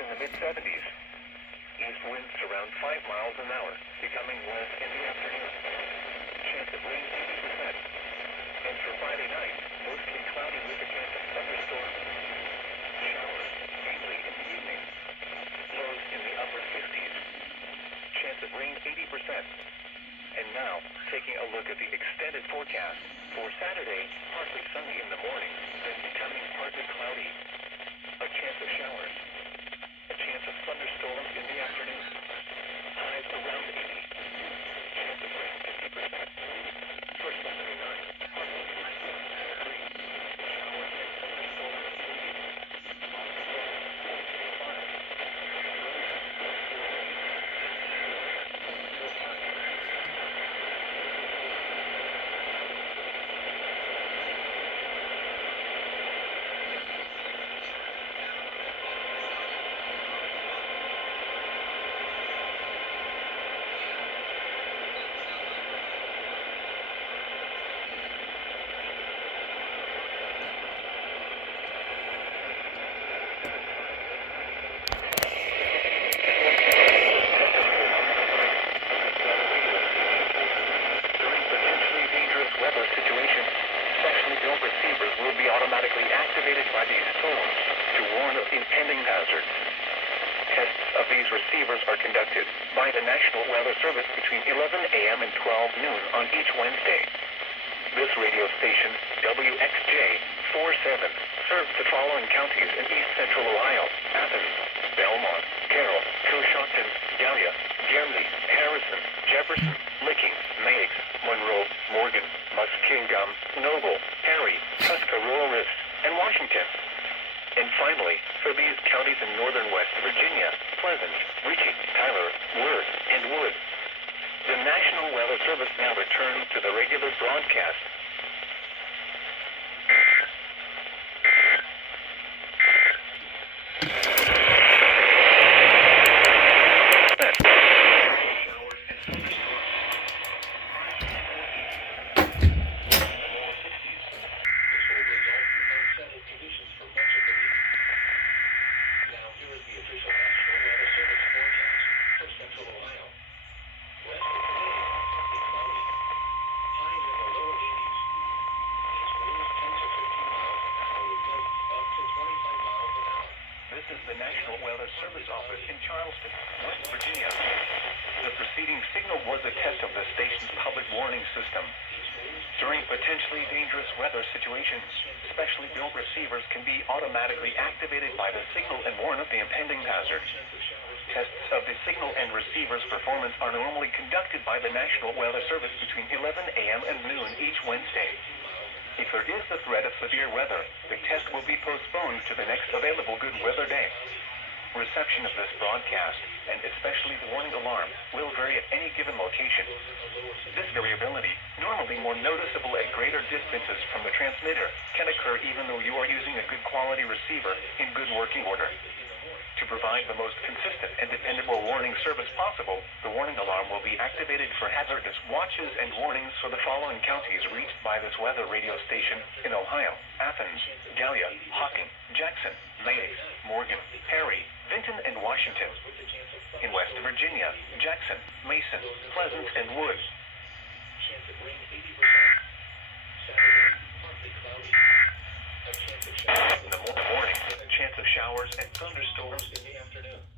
in the mid-70s. East winds around 5 miles an hour, becoming less in the afternoon. Chance of rain 80%. And for Friday night, mostly cloudy with a chance of thunderstorms. Showers, mainly in the evening. Lows in the upper 60s. Chance of rain 80%. And now, taking a look at the extended forecast. For Saturday, partly sunny in the morning, then becoming partly cloudy. A chance of showers. A chance of thunderstorms in the afternoon. Highs around 80. Chance of rain 50%. For Saturday night, partly sunny. Showers and thunderstorms in the evening. Receivers will be automatically activated by these tones to warn of impending hazards. Tests of these receivers are conducted by the National Weather Service between 11 a.m. and 12 noon on each Wednesday. This radio station, WXJ47's, serves the following counties in east central Ohio: Athens, Belmont, Carroll, Coshocton, Gallia, Germany, Harrison, Jefferson, Licking, Meigs, Monroe, Morgan, Muskingum, Noble, Perry, Tuscarawas, and Washington. And finally, for these counties in northern West Virginia, Pleasant, Ritchie, Tyler, Worth, and Wood. The National Weather Service now returns to the regular broadcast. This is the National Weather Service office in Charleston, West Virginia. The preceding signal was a test of the station's public warning system. During potentially dangerous weather situations, specially built receivers can be automatically activated by the signal and warn of the impending hazard. Tests of the signal and receiver's performance are normally conducted by the National Weather Service between 11 a.m. and noon each Wednesday. If there is the threat of severe weather, the test will be postponed to the next available good weather day. Reception of this broadcast, and especially the warning alarm, will vary at any given location. This variability, normally more noticeable at greater distances from the transmitter, can occur even though you are using a good quality receiver in good working order. To provide the most consistent and dependable warning service possible, the warning alarm will be activated for hazardous watches and warnings for the following counties reached by this weather radio station in Ohio: Athens, Gallia, Hocking, Jackson, Meigs, Morgan, Perry, Vinton, and Washington. In West Virginia, Jackson, Mason, Pleasant, and Wood. Chance of rain 80%. Saturday, partly cloudy. A chance of showers in the morning, with a chance of showers and thunderstorms in the afternoon.